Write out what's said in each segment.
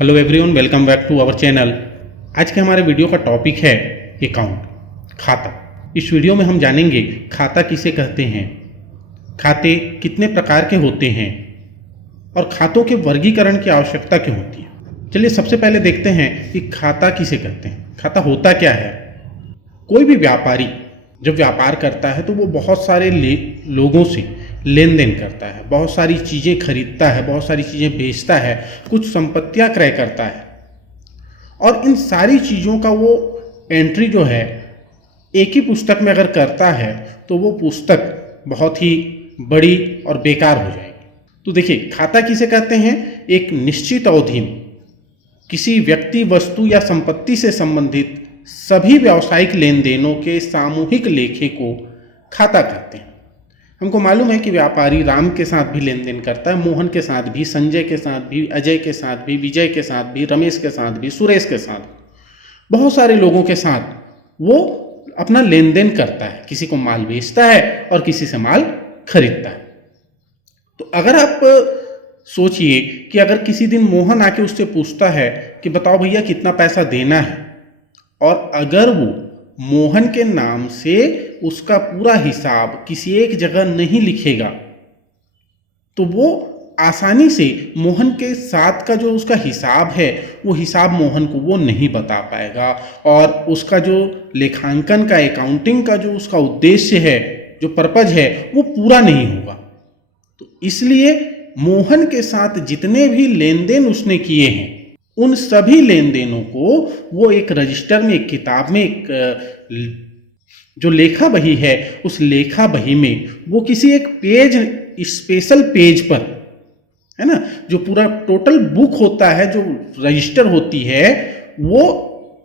Hello everyone, welcome back to our channel. आज के हमारे वीडियो का टॉपिक है अकाउंट, खाता। इस वीडियो में हम जानेंगे खाता किसे कहते हैं, खाते कितने प्रकार के होते हैं और खातों के वर्गीकरण की आवश्यकता क्यों होती है। चलिए सबसे पहले देखते हैं कि खाता किसे कहते हैं, खाता होता क्या है। कोई भी व्यापारी जब व्यापार करता है तो वो बहुत सारे लोगों से लेन देन करता है, बहुत सारी चीज़ें खरीदता है, बहुत सारी चीज़ें बेचता है, कुछ संपत्तियां क्रय करता है और इन सारी चीज़ों का वो एंट्री जो है एक ही पुस्तक में अगर करता है तो वो पुस्तक बहुत ही बड़ी और बेकार हो जाएगी। तो देखिए, खाता किसे कहते हैं, एक निश्चित अवधि में किसी व्यक्ति, वस्तु या संपत्ति से संबंधित सभी व्यावसायिक लेन देनों के सामूहिक लेखे को खाता कहते हैं। हमको मालूम है कि व्यापारी राम के साथ भी लेन देन करता है, मोहन के साथ भी, संजय के साथ भी, अजय के साथ भी, विजय के साथ भी, रमेश के साथ भी, सुरेश के साथ, बहुत सारे लोगों के साथ वो अपना लेन देन करता है। किसी को माल बेचता है और किसी से माल खरीदता है। तो अगर आप सोचिए कि अगर किसी दिन मोहन आके उससे पूछता है कि बताओ भैया कितना पैसा देना है, और अगर वो मोहन के नाम से उसका पूरा हिसाब किसी एक जगह नहीं लिखेगा तो वो आसानी से मोहन के साथ का जो उसका हिसाब है वो हिसाब मोहन को वो नहीं बता पाएगा और उसका जो लेखांकन का, अकाउंटिंग का जो उसका उद्देश्य है, जो पर्पज है, वो पूरा नहीं होगा। तो इसलिए मोहन के साथ जितने भी लेन देन उसने किए हैं उन सभी लेन देनों को वो एक रजिस्टर में, एक किताब में, एक जो लेखा बही है उस लेखा बही में वो किसी एक पेज, स्पेशल पेज पर, है ना, जो पूरा टोटल बुक होता है, जो रजिस्टर होती है, वो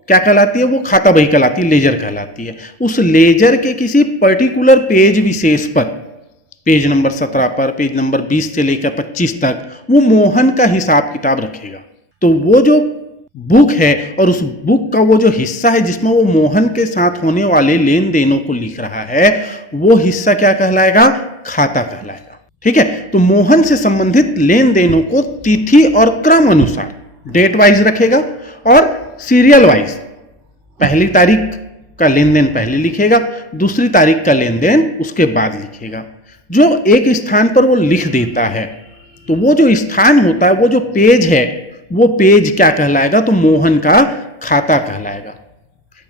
क्या कहलाती है, वो खाता बही कहलाती है, लेजर कहलाती है। उस लेजर के किसी पर्टिकुलर पेज विशेष पर, पेज नंबर 17 पर, पेज नंबर 20 से लेकर 25 तक वो मोहन का हिसाब किताब रखेगा। तो वो जो बुक है और उस बुक का वो जो हिस्सा है जिसमें वो मोहन के साथ होने वाले लेन देनों को लिख रहा है, वो हिस्सा क्या कहलाएगा, खाता कहलाएगा। ठीक है। तो मोहन से संबंधित लेन देनों को तिथि और क्रम अनुसार डेट वाइज रखेगा और सीरियल वाइज, पहली तारीख का लेन देन पहले लिखेगा, दूसरी तारीख का लेन देन उसके बाद लिखेगा। जो एक स्थान पर वो लिख देता है तो वो जो स्थान होता है, वो जो पेज है, वो पेज क्या कहलाएगा, तो मोहन का खाता कहलाएगा।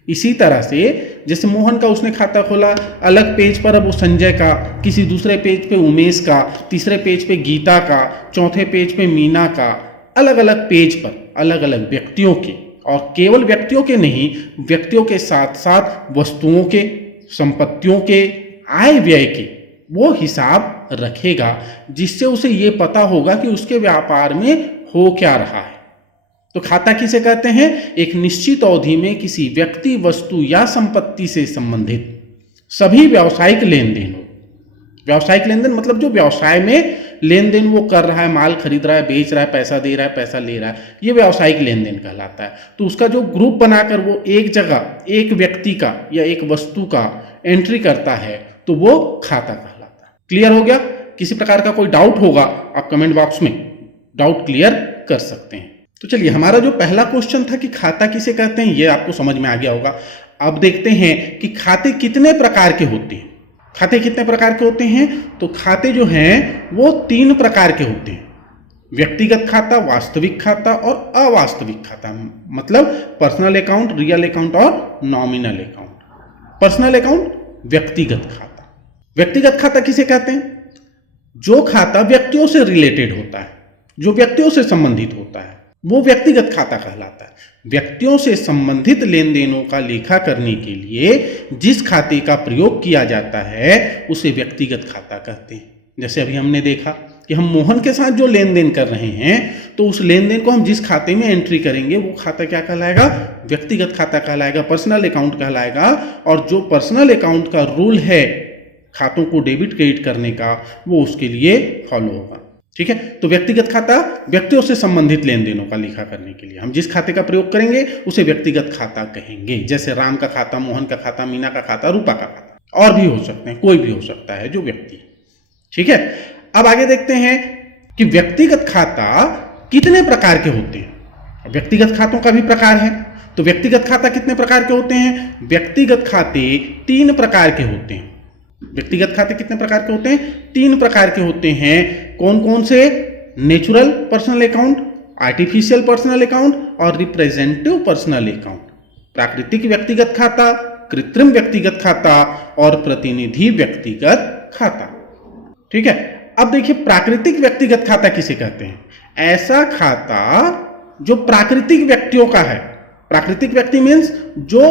इसी तरह से जैसे मोहन का उसने खाता खोला अलग पेज पर, अब वो संजय का, किसी दूसरे पेज पे उमेश का, तीसरे पेज पे गीता का, चौथे पेज पे मीना का, अलग अलग पेज पर अलग अलग व्यक्तियों के, और केवल व्यक्तियों के नहीं, व्यक्तियों के साथ साथ वस्तुओं के, संपत्तियों के, आय व्यय के वो हिसाब रखेगा, जिससे उसे ये पता होगा कि उसके व्यापार में हो क्या रहा है। तो खाता किसे कहते हैं, एक निश्चित अवधि में किसी व्यक्ति, वस्तु या संपत्ति से संबंधित सभी व्यावसायिक लेन देन। व्यावसायिक लेन देन मतलब जो व्यवसाय में लेन देन वो कर रहा है, माल खरीद रहा है, बेच रहा है, पैसा दे रहा है, पैसा ले रहा है, ये व्यावसायिक लेन देन कहलाता है। तो उसका जो ग्रुप बनाकर वो एक जगह एक व्यक्ति का या एक वस्तु का एंट्री करता है तो वो खाता कहलाता है। क्लियर हो गया? किसी प्रकार का कोई डाउट होगा आप कमेंट बॉक्स में डाउट क्लियर कर सकते हैं। तो चलिए, हमारा जो पहला क्वेश्चन था कि खाता किसे कहते हैं, ये आपको समझ में आ गया होगा। अब देखते हैं कि खाते कितने प्रकार के होते हैं। खाते कितने प्रकार के होते हैं, तो खाते जो हैं वो 3 प्रकार के होते हैं। व्यक्तिगत खाता, वास्तविक खाता और अवास्तविक खाता, मतलब पर्सनल अकाउंट, रियल अकाउंट और नॉमिनल अकाउंट। पर्सनल अकाउंट, व्यक्तिगत खाता। व्यक्तिगत खाता किसे कहते हैं, जो खाता व्यक्तियों से रिलेटेड होता है, जो व्यक्तियों से संबंधित होता है, वो व्यक्तिगत खाता कहलाता है। व्यक्तियों से संबंधित लेन देनों का लेखा करने के लिए जिस खाते का प्रयोग किया जाता है उसे व्यक्तिगत खाता कहते हैं। जैसे अभी हमने देखा कि हम मोहन के साथ जो लेन देन कर रहे हैं, तो उस लेन देन को हम जिस खाते में एंट्री करेंगे वो खाता क्या कहलाएगा, व्यक्तिगत खाता कहलाएगा, पर्सनल अकाउंट कहलाएगा। और जो पर्सनल अकाउंट का रूल है खातों को डेबिट क्रेडिट करने का, वो उसके लिए फॉलो होगा। ठीक है। तो व्यक्तिगत खाता व्यक्तियों से संबंधित लेन देनों का लेखा करने के लिए हम जिस खाते का प्रयोग करेंगे उसे व्यक्तिगत खाता कहेंगे। जैसे राम का खाता, मोहन का खाता, मीना का खाता, रूपा का खाता, और भी हो सकते हैं, कोई भी हो सकता है जो व्यक्ति। ठीक है। अब आगे देखते हैं कि व्यक्तिगत खाता कितने प्रकार के होते हैं। व्यक्तिगत खातों का भी प्रकार है। तो व्यक्तिगत खाता कितने प्रकार के होते हैं? व्यक्तिगत खाते 3 प्रकार के होते हैं। व्यक्तिगत खाते कितने प्रकार के होते हैं? 3 प्रकार के होते हैं। कौन कौन से? Natural personal account, artificial personal account और रिप्रेजेंटेटिव पर्सनल अकाउंट। प्राकृतिक व्यक्तिगत खाता, कृत्रिम व्यक्तिगत खाता और प्रतिनिधि व्यक्तिगत खाता। ठीक है। अब देखिए प्राकृतिक व्यक्तिगत खाता किसे कहते हैं? ऐसा खाता जो प्राकृतिक व्यक्तियों का है। प्राकृतिक व्यक्ति मीन्स जो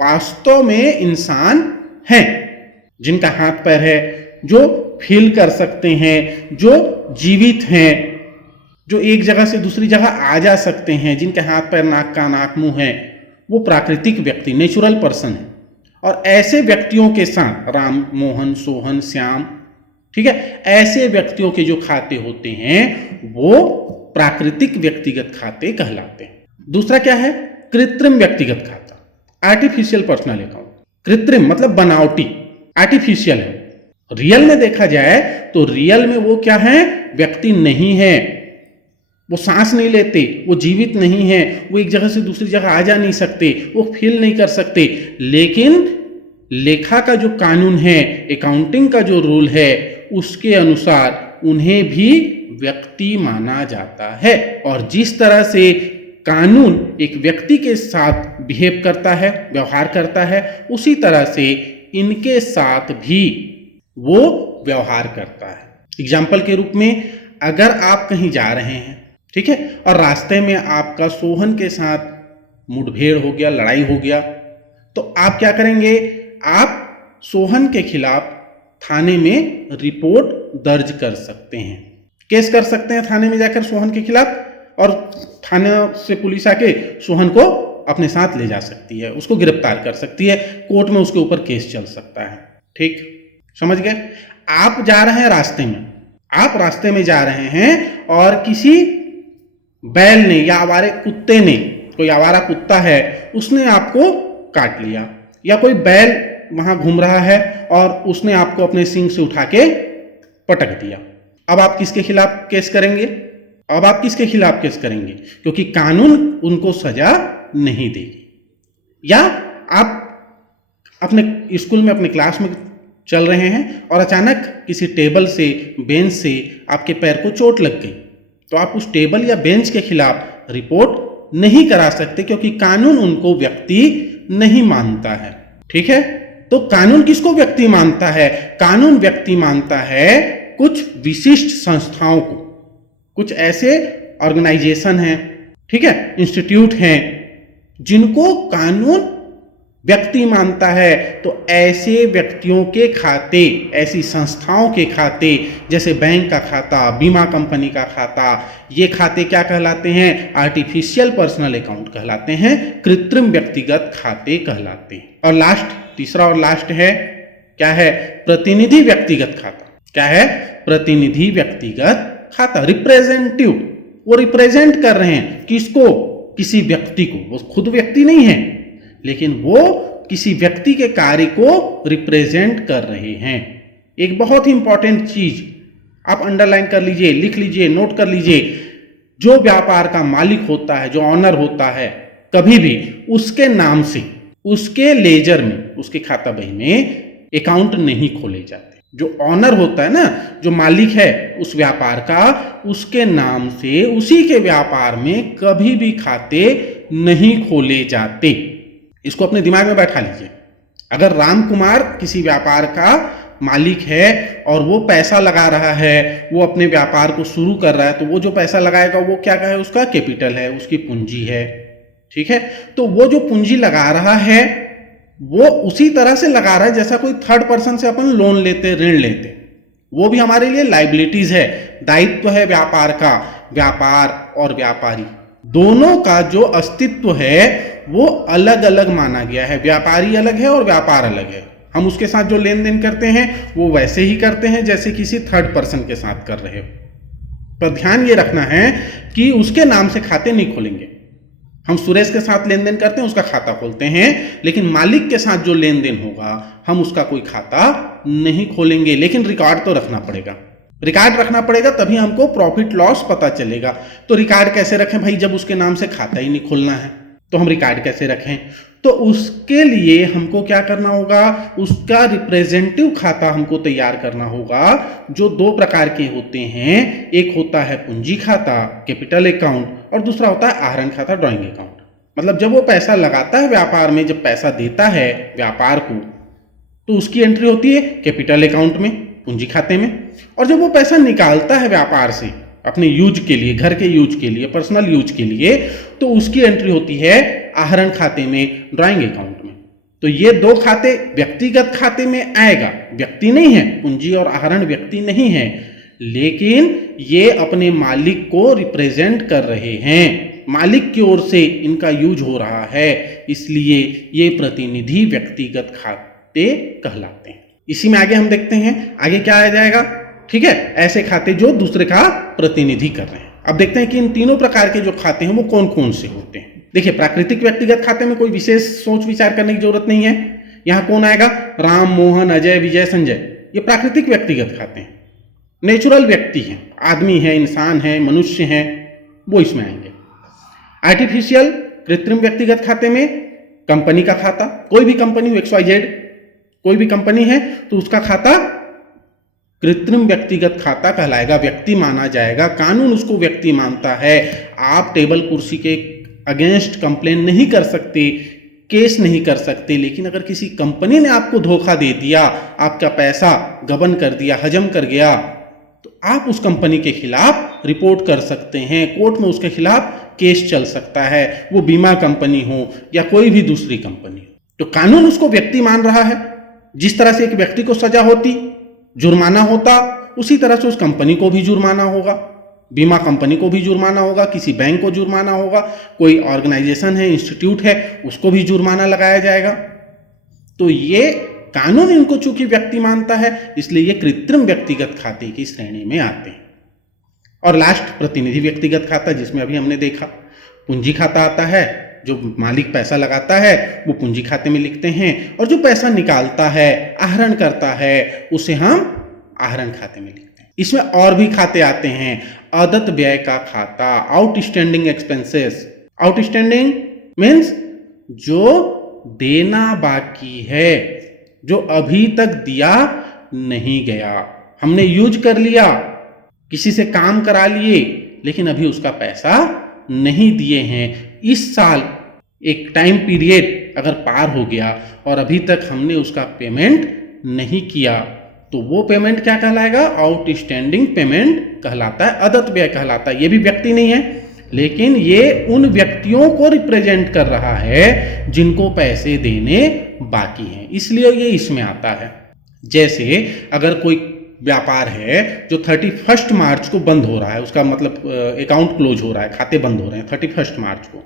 वास्तव में इंसान हैं, जिनका हाथ पैर है, जो फील कर सकते हैं, जो जीवित हैं, जो एक जगह से दूसरी जगह आ जा सकते हैं, जिनके हाथ पैर, नाक कान आंख मुंह है, वो प्राकृतिक व्यक्ति, नेचुरल पर्सन है। और ऐसे व्यक्तियों के साथ राम, मोहन, सोहन, श्याम, ठीक है, ऐसे व्यक्तियों के जो खाते होते हैं वो प्राकृतिक व्यक्तिगत खाते कहलाते हैं। दूसरा क्या है? कृत्रिम व्यक्तिगत खाता, आर्टिफिशियल पर्सनल अकाउंट। कृत्रिम मतलब बनावटी, आर्टिफिशियल है। रियल में देखा जाए तो रियल में वो क्या है? व्यक्ति नहीं है, वो सांस नहीं लेते, वो जीवित नहीं है, वो एक जगह से दूसरी जगह आ जा नहीं सकते, वो फील नहीं कर सकते। लेकिन लेखा का जो कानून है, अकाउंटिंग का जो रूल है, उसके अनुसार उन्हें भी व्यक्ति माना जाता है। और जिस तरह से कानून एक व्यक्ति के साथ बिहेव करता है, व्यवहार करता है, उसी तरह से इनके साथ भी वो व्यवहार करता है। एग्जाम्पल के रूप में, अगर आप कहीं जा रहे हैं, ठीक है, और रास्ते में आपका सोहन के साथ मुठभेड़ हो गया, लड़ाई हो गया, तो आप क्या करेंगे? आप सोहन के खिलाफ थाने में रिपोर्ट दर्ज कर सकते हैं, केस कर सकते हैं थाने में जाकर सोहन के खिलाफ, और थाने से पुलिस आके सोहन को अपने साथ ले जा सकती है, उसको गिरफ्तार कर सकती है, कोर्ट में उसके ऊपर केस चल सकता है। ठीक, समझ गए? आप जा रहे हैं रास्ते में, आप रास्ते में जा रहे हैं और किसी बैल ने या आवारे कुत्ते ने, कोई आवारा कुत्ता है, उसने आपको काट लिया, या कोई बैल वहां घूम रहा है और उसने आपको अपने सींग से उठा के पटक दिया। अब आप किसके खिलाफ केस करेंगे? अब आप किसके खिलाफ केस करेंगे? क्योंकि कानून उनको सजा नहीं देगी। या आप अपने स्कूल में, अपने क्लास में चल रहे हैं और अचानक किसी टेबल से, बेंच से आपके पैर को चोट लग गई, तो आप उस टेबल या बेंच के खिलाफ रिपोर्ट नहीं करा सकते, क्योंकि कानून उनको व्यक्ति नहीं मानता है। ठीक है। तो कानून किसको व्यक्ति मानता है? कानून व्यक्ति मानता है कुछ विशिष्ट संस्थाओं को, कुछ ऐसे ऑर्गेनाइजेशन हैं, ठीक है, इंस्टीट्यूट हैं, जिनको कानून व्यक्ति मानता है। तो ऐसे व्यक्तियों के खाते, ऐसी संस्थाओं के खाते, जैसे बैंक का खाता, बीमा कंपनी का खाता, ये खाते क्या कहलाते हैं? आर्टिफिशियल पर्सनल अकाउंट कहलाते हैं, कृत्रिम व्यक्तिगत खाते कहलाते हैं। और लास्ट, तीसरा और लास्ट है, क्या है? प्रतिनिधि व्यक्तिगत खाता। क्या है? प्रतिनिधि व्यक्तिगत खाता, रिप्रेजेंटेटिव। वो रिप्रेजेंट कर रहे हैं किसको? किसी व्यक्ति को। वो खुद व्यक्ति नहीं है, लेकिन वो किसी व्यक्ति के कार्य को रिप्रेजेंट कर रहे हैं। एक बहुत ही इंपॉर्टेंट चीज आप अंडरलाइन कर लीजिए, लिख लीजिए, नोट कर लीजिए। जो व्यापार का मालिक होता है, जो ऑनर होता है, कभी भी उसके नाम से, उसके लेजर में, उसके खाता बही में अकाउंट नहीं खोले जाते। जो ऑनर होता है ना, जो मालिक है उस व्यापार का, उसके नाम से उसी के व्यापार में कभी भी खाते नहीं खोले जाते। इसको अपने दिमाग में बैठा लीजिए। अगर राम कुमार किसी व्यापार का मालिक है और वो पैसा लगा रहा है, वो अपने व्यापार को शुरू कर रहा है, तो वो जो पैसा लगाएगा वो क्या है? उसका कैपिटल है, उसकी पूंजी है। ठीक है। तो वो जो पूंजी लगा रहा है वो उसी तरह से लगा रहा है जैसा कोई थर्ड पर्सन से अपन लोन लेते, ऋण लेते। वो भी हमारे लिए लाइबिलिटीज है, दायित्व है व्यापार का। व्यापार और व्यापारी दोनों का जो अस्तित्व है वो अलग अलग माना गया है। व्यापारी अलग है और व्यापार अलग है। हम उसके साथ जो लेन देन करते हैं वो वैसे ही करते हैं जैसे किसी थर्ड पर्सन के साथ कर रहे हो। पर ध्यान ये रखना है कि उसके नाम से खाते नहीं खोलेंगे। हम सुरेश के साथ लेन देन करते हैं, उसका खाता खोलते हैं, लेकिन मालिक के साथ जो लेन देन होगा हम उसका कोई खाता नहीं खोलेंगे, लेकिन रिकॉर्ड तो रखना पड़ेगा। रिकॉर्ड रखना पड़ेगा, तभी हमको प्रॉफिट लॉस पता चलेगा। तो रिकॉर्ड कैसे रखें भाई, जब उसके नाम से खाता ही नहीं खोलना है तो हम रिकॉर्ड कैसे रखें? तो उसके लिए हमको क्या करना होगा, उसका रिप्रेजेंटेटिव खाता हमको तैयार करना होगा, जो दो प्रकार के होते हैं। एक होता है पूंजी खाता, कैपिटल अकाउंट, और दूसरा होता है आहरण खाता, ड्राइंग अकाउंट। मतलब जब वो पैसा लगाता है व्यापार में, जब पैसा देता है व्यापार को, तो उसकी एंट्री होती है कैपिटल अकाउंट में, पूंजी खाते में। और जब वो पैसा निकालता है व्यापार से अपने यूज के लिए, घर के यूज के लिए, पर्सनल यूज के लिए, तो उसकी एंट्री होती है आहरण खाते में, ड्राइंग अकाउंट में। तो ये दो खाते व्यक्तिगत खाते में आएगा, व्यक्ति नहीं है, पूंजी और आहरण व्यक्ति नहीं है, लेकिन ये अपने मालिक को रिप्रेजेंट कर रहे हैं, मालिक की ओर से इनका यूज हो रहा है, इसलिए ये प्रतिनिधि व्यक्तिगत खाते कहलाते हैं। इसी में आगे हम देखते हैं आगे क्या आ जाएगा। ठीक है, ऐसे खाते जो दूसरे का प्रतिनिधि कर रहे हैं। अब देखते हैं कि इन तीनों प्रकार के जो खाते हैं वो कौन कौन से होते हैं। देखिए, प्राकृतिक व्यक्तिगत खाते में कोई विशेष सोच विचार करने की जरूरत नहीं है। यहां कौन आएगा, राम, मोहन, अजय, विजय, संजय, ये प्राकृतिक व्यक्तिगत खाते हैं, नेचुरल व्यक्ति हैं, आदमी है, इंसान है, मनुष्य हैं, वो इसमें आएंगे। आर्टिफिशियल कृत्रिम व्यक्तिगत खाते में कंपनी का खाता, कोई भी कंपनी XYZ, कोई भी कंपनी है तो उसका खाता कृत्रिम व्यक्तिगत खाता कहलाएगा, व्यक्ति माना जाएगा, कानून उसको व्यक्ति मानता है। आप टेबल कुर्सी के अगेंस्ट कंप्लेन नहीं कर सकते, केस नहीं कर सकते, लेकिन अगर किसी कंपनी ने आपको धोखा दे दिया, आपका पैसा गबन कर दिया, हजम कर गया, तो आप उस कंपनी के खिलाफ रिपोर्ट कर सकते हैं, कोर्ट में उसके खिलाफ केस चल सकता है, वो बीमा कंपनी हो या कोई भी दूसरी कंपनी हो। तो कानून उसको व्यक्ति मान रहा है। जिस तरह से एक व्यक्ति को सजा होती, जुर्माना होता, उसी तरह से उस कंपनी को भी जुर्माना होगा, बीमा कंपनी को भी जुर्माना होगा, किसी बैंक को जुर्माना होगा, कोई ऑर्गेनाइजेशन है, इंस्टीट्यूट है, उसको भी जुर्माना लगाया जाएगा। तो ये कानून इनको चूंकि व्यक्ति मानता है, इसलिए ये कृत्रिम व्यक्तिगत खाते की श्रेणी में आते हैं। और लास्ट प्रतिनिधि व्यक्तिगत खाता, जिसमें अभी हमने देखा पूंजी खाता आता है, जो मालिक पैसा लगाता है वो पूंजी खाते में लिखते हैं, और जो पैसा निकालता है, आहरण करता है, उसे हम आहरण खाते में लिखते हैं। इसमें और भी खाते आते हैं, आदत व्यय का खाता, आउटस्टैंडिंग एक्सपेंसेस। आउटस्टैंडिंग मीन्स जो देना बाकी है, जो अभी तक दिया नहीं गया, हमने यूज कर लिया, किसी से काम करा लिए, लेकिन अभी उसका पैसा नहीं दिए हैं। इस साल एक टाइम पीरियड अगर पार हो गया और अभी तक हमने उसका पेमेंट नहीं किया, तो वो पेमेंट क्या कहलाएगा, आउटस्टैंडिंग पेमेंट कहलाता है, आदत व्यय कहलाता है। ये भी व्यक्ति नहीं है, लेकिन ये उन व्यक्तियों को रिप्रेजेंट कर रहा है जिनको पैसे देने बाकी हैं, इसलिए ये इसमें आता है। जैसे अगर कोई व्यापार है जो 31 मार्च को बंद हो रहा है, उसका मतलब अकाउंट क्लोज हो रहा है, खाते बंद हो रहे हैं 31 मार्च को,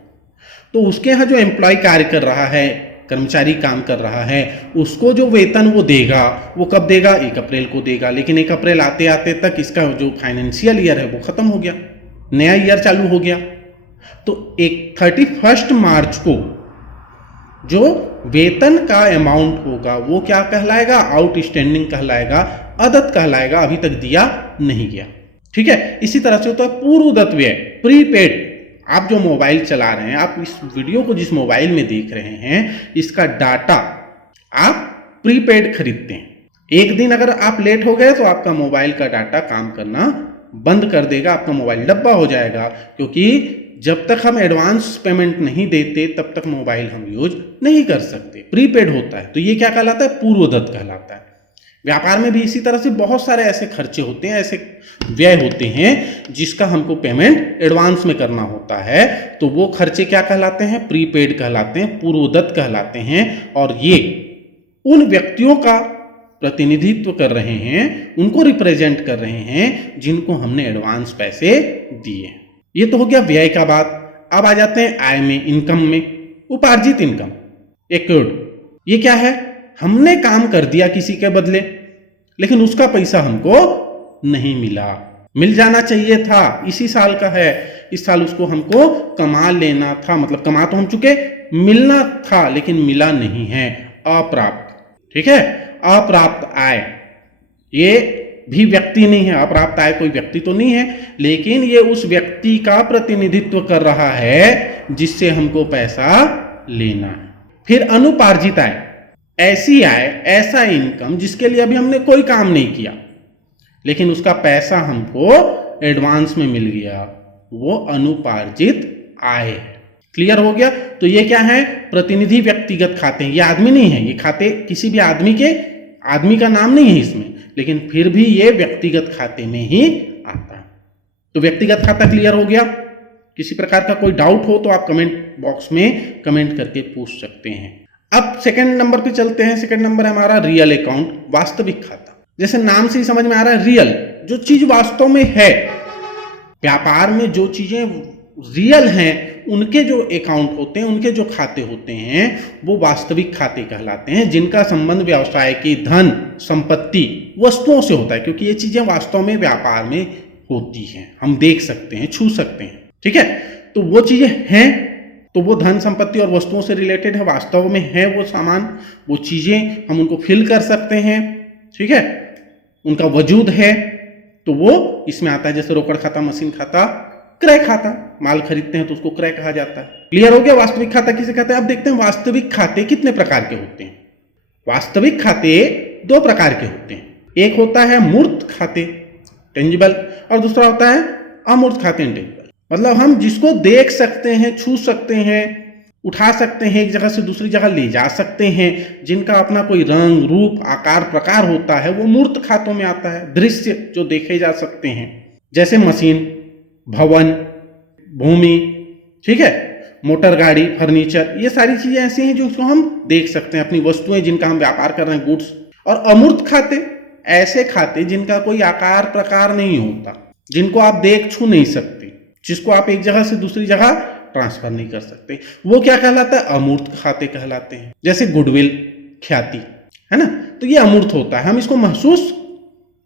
तो उसके यहाँ जो एम्प्लॉय कार्य कर रहा है, कर्मचारी काम कर रहा है, उसको जो वेतन वो देगा, वो कब देगा, 1 अप्रैल को देगा। लेकिन 1 अप्रैल आते आते तक इसका जो फाइनेंशियल ईयर है वो खत्म हो गया, नया ईयर चालू हो गया। तो एक 31 मार्च को जो वेतन का अमाउंट होगा वो क्या कहलाएगा, आउटस्टैंडिंग कहलाएगा, आदत कहलाएगा, अभी तक दिया नहीं गया। ठीक है, इसी तरह से होता है पूर्वदत्त व्यय, प्रीपेड। आप जो मोबाइल चला रहे हैं, आप इस वीडियो को जिस मोबाइल में देख रहे हैं, इसका डाटा आप प्रीपेड खरीदते हैं। एक दिन अगर आप लेट हो गए तो आपका मोबाइल का डाटा काम करना बंद कर देगा, आपका मोबाइल डब्बा हो जाएगा, क्योंकि जब तक हम एडवांस पेमेंट नहीं देते तब तक मोबाइल हम यूज नहीं कर सकते, प्रीपेड होता है। तो ये क्या कहलाता है, पूर्वदत्त कहलाता है। व्यापार में भी इसी तरह से बहुत सारे ऐसे खर्चे होते हैं, ऐसे व्यय होते हैं जिसका हमको पेमेंट एडवांस में करना होता है, तो वो खर्चे क्या कहलाते हैं, प्रीपेड कहलाते हैं, पूर्वदत्त कहलाते हैं। और ये उन व्यक्तियों का प्रतिनिधित्व कर रहे हैं, उनको रिप्रेजेंट कर रहे हैं जिनको हमने एडवांस पैसे दिए। ये तो हो गया व्यय का बात। अब आ जाते हैं आय में, इनकम में। उपार्जित इनकम, एक्यूर्ड, ये क्या है, हमने काम कर दिया किसी के बदले, लेकिन उसका पैसा हमको नहीं मिला, मिल जाना चाहिए था, इसी साल का है, इस साल उसको हमको कमा लेना था, मतलब कमा तो हम चुके, मिलना था लेकिन मिला नहीं है, अप्राप्त। ठीक है, अप्राप्त आय, ये भी व्यक्ति नहीं है, अप्राप्त आय कोई व्यक्ति तो नहीं है, लेकिन ये उस व्यक्ति का प्रतिनिधित्व कर रहा है जिससे हमको पैसा लेना है। फिर अनुपार्जित आय, ऐसी आय, ऐसा इनकम जिसके लिए अभी हमने कोई काम नहीं किया लेकिन उसका पैसा हमको एडवांस में मिल गया, वो अनुपार्जित आय है। क्लियर हो गया? तो ये क्या है? प्रतिनिधि व्यक्तिगत खाते हैं। ये आदमी नहीं है, ये खाते किसी भी आदमी का नाम नहीं है इसमें, लेकिन फिर भी ये व्यक्तिगत खाते में ही आता है। तो व्यक्तिगत खाता क्लियर हो गया? किसी प्रकार का कोई डाउट हो तो आप कमेंट बॉक्स में कमेंट करके पूछ सकते हैं। अब सेकंड नंबर पे चलते हैं। सेकंड नंबर है हमारा रियल अकाउंट, वास्तविक खाता। जैसे नाम से ही समझ में आ रहा है, रियल, जो चीज वास्तव में है। व्यापार में जो चीजें रियल हैं उनके जो अकाउंट होते हैं, उनके जो खाते होते हैं, वो वास्तविक खाते कहलाते हैं, जिनका संबंध व्यवसाय की धन, संपत्ति, वस्तुओं से होता है, क्योंकि ये चीजें वास्तव में व्यापार में होती हैं, हम देख सकते हैं, छू सकते हैं। ठीक है? तो वो चीजें हैं, तो वो धन, संपत्ति और वस्तुओं से रिलेटेड है, वास्तव में है वो सामान, वो चीजें, हम उनको फिल कर सकते हैं। ठीक है? उनका वजूद है, तो वो इसमें आता है। जैसे रोकड़ खाता, मशीन खाता, क्रय खाता, माल खरीदते हैं तो उसको क्रय कहा जाता है। क्लियर हो गया? वास्तविक खाता किसे कहते हैं? अब देखते हैं वास्तविक खाते कितने प्रकार के होते हैं। वास्तविक खाते दो प्रकार के होते हैं। एक होता है मूर्त खाते, टेंजिबल, और दूसरा होता है अमूर्त खाते, इनटेंजिबल। मतलब हम जिसको देख सकते हैं, छू सकते हैं, उठा सकते हैं, एक जगह से दूसरी जगह ले जा सकते हैं, जिनका अपना कोई रंग, रूप, आकार, प्रकार होता है, वो मूर्त खातों में आता है। दृश्य जो देखे जा सकते हैं, जैसे मशीन, भवन, भूमि, ठीक है, मोटर गाड़ी, फर्नीचर, ये सारी चीजें ऐसी हैं जो हम देख सकते हैं, अपनी वस्तुएं जिनका हम व्यापार कर रहे हैं, गुड्स। और अमूर्त खाते, ऐसे खाते जिनका कोई आकार प्रकार नहीं होता, जिनको आप देख छू नहीं सकते, जिसको आप एक जगह से दूसरी जगह ट्रांसफर नहीं कर सकते, वो क्या कहलाता है? अमूर्त खाते कहलाते हैं। जैसे गुडविल, ख्याति, है ना, तो ये अमूर्त होता है, हम इसको महसूस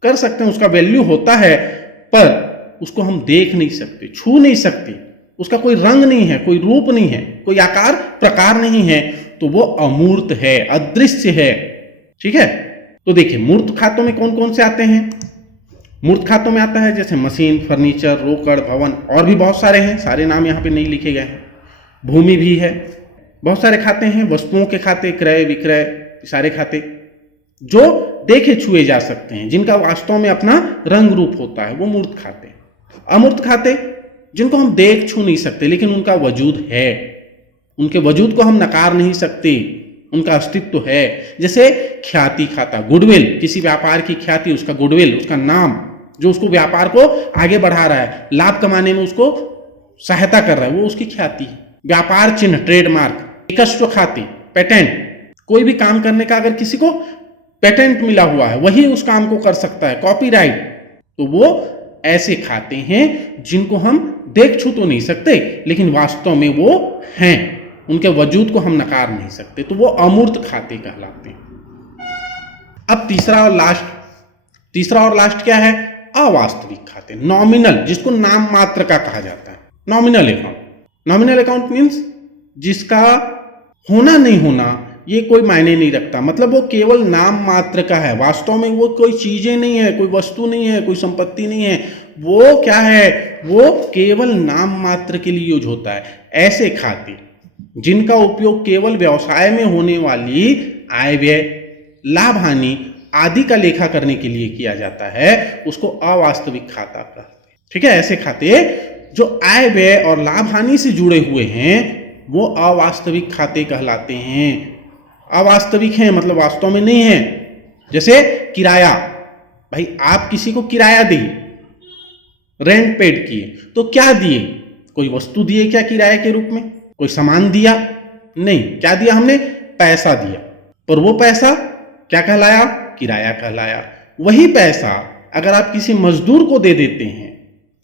कर सकते हैं, उसका वैल्यू होता है, पर उसको हम देख नहीं सकते, छू नहीं सकते, उसका कोई रंग नहीं है, कोई रूप नहीं है, कोई आकार प्रकार नहीं है, तो वो अमूर्त है, अदृश्य है। ठीक है? तो देखिए मूर्त खातों में कौन कौन से आते हैं? मूर्त खातों में आता है जैसे मशीन, फर्नीचर, रोकड़, भवन, और भी बहुत सारे हैं, सारे नाम यहाँ पे नहीं लिखे गए हैं। भूमि भी है, बहुत सारे खाते हैं, वस्तुओं के खाते, क्रय विक्रय, सारे खाते जो देखे छुए जा सकते हैं, जिनका वास्तव में अपना रंग रूप होता है, वो मूर्त खाते। अमूर्त खाते, जिनको हम देख छू नहीं सकते लेकिन उनका वजूद है, उनके वजूद को हम नकार नहीं सकते, उनका अस्तित्व है। जैसे ख्याति खाता, गुडविल, किसी व्यापार की ख्याति, उसका गुडविल, उसका नाम जो उसको व्यापार को आगे बढ़ा रहा है, लाभ कमाने में उसको सहायता कर रहा है, वो उसकी ख्याति है। व्यापार चिन्ह, ट्रेडमार्क। एकस्व खाते, पेटेंट, कोई भी काम करने का अगर किसी को पेटेंट मिला हुआ है, वही उस काम को कर सकता है, कॉपीराइट, तो वो ऐसे खाते हैं जिनको हम देख छू तो नहीं सकते लेकिन वास्तव में वो हैं, उनके वजूद को हम नकार नहीं सकते, तो वो अमूर्त खाते कहलाते हैं। अब तीसरा और लास्ट क्या है? अवास्तविक खाते, नॉमिनल, जिसको नाम मात्र का कहा जाता है, nominal account. Nominal account means जिसका होना नहीं होना ये कोई मायने नहीं रखता, मतलब वो केवल नाम मात्र का है, वास्तव में वो कोई चीजें नहीं है, कोई वस्तु नहीं है, कोई संपत्ति नहीं है, वो क्या है? वो केवल नाम मात्र के लिए यूज होता है। ऐसे खाते जिनका उपयोग केवल व्यवसाय में होने वाली आय व्यय, लाभ हानि आदि का लेखा करने के लिए किया जाता है, उसको अवास्तविक खाता कहते हैं। ठीक है? ऐसे खाते जो आय व्यय और लाभ हानि से जुड़े हुए हैं, वो अवास्तविक खाते कहलाते हैं। अवास्तविक हैं मतलब वास्तव में नहीं है। जैसे किराया, भाई आप किसी को किराया दिए, रेंट पेड किए, तो क्या दिए? कोई वस्तु दिए क्या किराए के रूप में? कोई सामान दिया? नहीं। क्या दिया हमने? पैसा दिया, पर वो पैसा क्या कहलाया? किराया कहलाया। वही पैसा अगर आप किसी मजदूर को दे देते हैं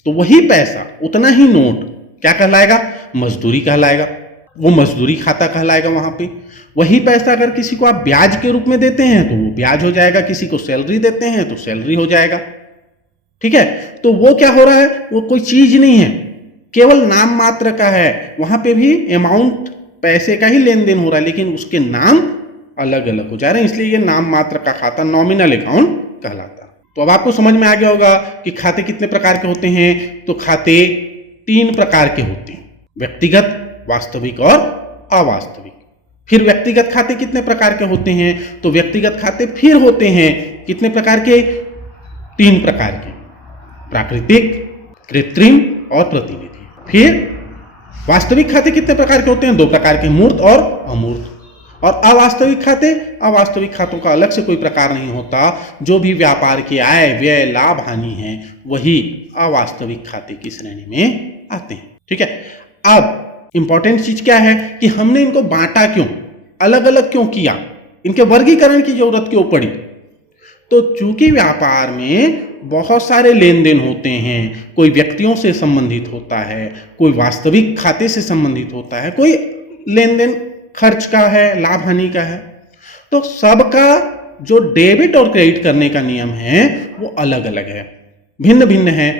तो वही पैसा, उतना ही नोट क्या कहलाएगा? मजदूरी कहलाएगा, वो मजदूरी खाता कहलाएगा वहां पे। वही पैसा अगर किसी को आप ब्याज के रूप में देते हैं तो वो ब्याज हो जाएगा, किसी को सैलरी देते हैं तो सैलरी हो जाएगा। ठीक है? तो वो क्या हो रहा है? वो कोई चीज नहीं है, केवल नाम मात्र का है। वहां पे भी अमाउंट पैसे का ही लेन देन हो रहा है लेकिन उसके नाम अलग अलग हो जा रहे हैं, इसलिए ये नाम मात्र का खाता, नॉमिनल अकाउंट कहलाता है। तो अब आपको समझ में आ गया होगा कि खाते कितने प्रकार के होते हैं। तो खाते 3 प्रकार के होते हैं, व्यक्तिगत, वास्तविक और अवास्तविक। फिर व्यक्तिगत खाते कितने प्रकार के होते हैं। तो व्यक्तिगत खाते फिर होते हैं कितने प्रकार के, 3 प्रकार के, प्राकृतिक, कृत्रिम और प्रतिनिधि। फिर वास्तविक खाते कितने प्रकार के होते हैं, 2 प्रकार के, मूर्त और अमूर्त। और अवास्तविक खाते, अवास्तविक खातों का अलग से कोई प्रकार नहीं होता। जो भी व्यापार के आय व्यय लाभ हानि है वही अवास्तविक खाते की श्रेणी में आते हैं। ठीक है, अब इंपॉर्टेंट चीज क्या है कि हमने इनको बांटा क्यों, अलग अलग क्यों किया, इनके वर्गीकरण की जरूरत क्यों पड़ी। तो चूंकि व्यापार में बहुत सारे लेन देन होते हैं, कोई व्यक्तियों से संबंधित होता है, कोई वास्तविक खाते से संबंधित होता है, कोई लेन देन खर्च का है, लाभ हानि का है, तो सबका जो डेबिट और क्रेडिट करने का नियम है वो अलग अलग है, भिन्न भिन्न है,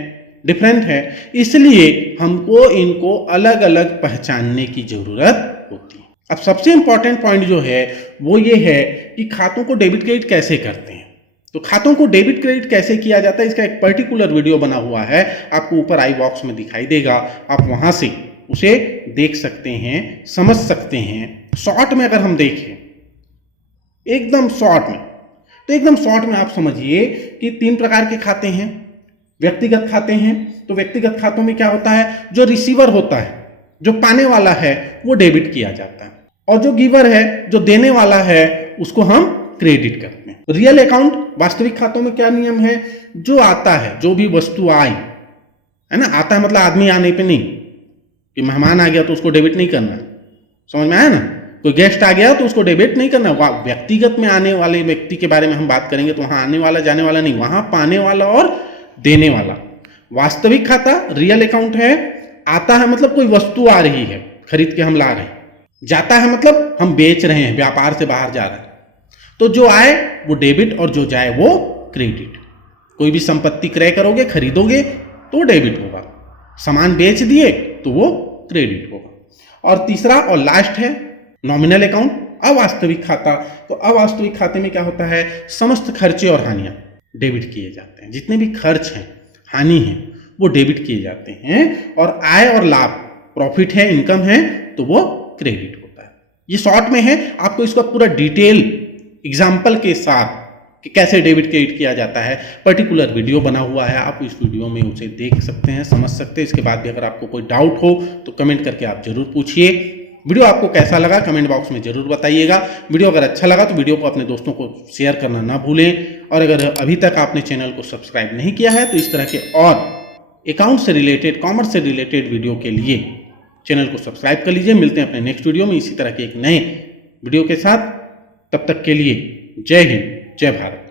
डिफरेंट है। इसलिए हमको इनको अलग अलग पहचानने की जरूरत होती है। अब सबसे इंपॉर्टेंट पॉइंट जो है वो ये है कि खातों को डेबिट क्रेडिट कैसे करते हैं। तो खातों को डेबिट क्रेडिट कैसे किया जाता है इसका एक पर्टिकुलर वीडियो बना हुआ है, आपको ऊपर आई बॉक्स में दिखाई देगा, आप वहां से उसे देख सकते हैं, समझ सकते हैं। शॉर्ट में अगर हम देखें, एकदम शॉर्ट में, तो एकदम शॉर्ट में आप समझिए कि 3 प्रकार के खाते हैं। व्यक्तिगत खाते हैं, तो व्यक्तिगत खातों में क्या होता है, जो रिसीवर होता है, जो पाने वाला है वो डेबिट किया जाता है, और जो गिवर है, जो देने वाला है, उसको हम क्रेडिट करते हैं। रियल अकाउंट, वास्तविक खातों में क्या नियम है, जो आता है, जो भी वस्तु आई है ना, आता है मतलब आदमी आने पे नहीं, कि मेहमान आ गया तो उसको डेबिट नहीं करना, समझ में आया ना, कोई गेस्ट आ गया तो उसको डेबिट नहीं करना। व्यक्तिगत में आने वाले व्यक्ति के बारे में हम बात करेंगे तो वहां आने वाला जाने वाला नहीं, वहां पाने वाला और देने वाला। वास्तविक खाता रियल अकाउंट है, आता है मतलब कोई वस्तु आ रही है, खरीद के हम ला रहे हैं, जाता है मतलब हम बेच रहे हैं, व्यापार से बाहर जा रहे हैं, तो जो आए वो डेबिट और जो जाए वो क्रेडिट। कोई भी संपत्ति क्रय करोगे, खरीदोगे तो डेबिट होगा, सामान बेच दिए तो वो क्रेडिट होगा। और तीसरा और लास्ट है नॉमिनल अकाउंट, अवास्तविक खाता। तो अवास्तविक खाते में क्या होता है, समस्त खर्चे और हानियां डेबिट किए जाते हैं, जितने भी खर्च हैं, हानि है, वो डेबिट किए जाते हैं, और आय और लाभ, प्रॉफिट है, इनकम है, तो वो क्रेडिट होता है। ये शॉर्ट में है, आपको इसका पूरा डिटेल एग्जाम्पल के साथ कि कैसे डेबिट क्रेडिट किया जाता है पर्टिकुलर वीडियो बना हुआ है, आप इस वीडियो में उसे देख सकते हैं, समझ सकते हैं। इसके बाद भी अगर आपको कोई डाउट हो तो कमेंट करके आप जरूर पूछिए। वीडियो आपको कैसा लगा कमेंट बॉक्स में जरूर बताइएगा। वीडियो अगर अच्छा लगा तो वीडियो को अपने दोस्तों को शेयर करना ना भूलें, और अगर अभी तक आपने चैनल को सब्सक्राइब नहीं किया है तो इस तरह के और अकाउंट से रिलेटेड, कॉमर्स से रिलेटेड वीडियो के लिए चैनल को सब्सक्राइब कर लीजिए। मिलते हैं अपने नेक्स्ट वीडियो में इसी तरह के एक नए वीडियो के साथ, तब तक के लिए जय हिंद, जय भारत।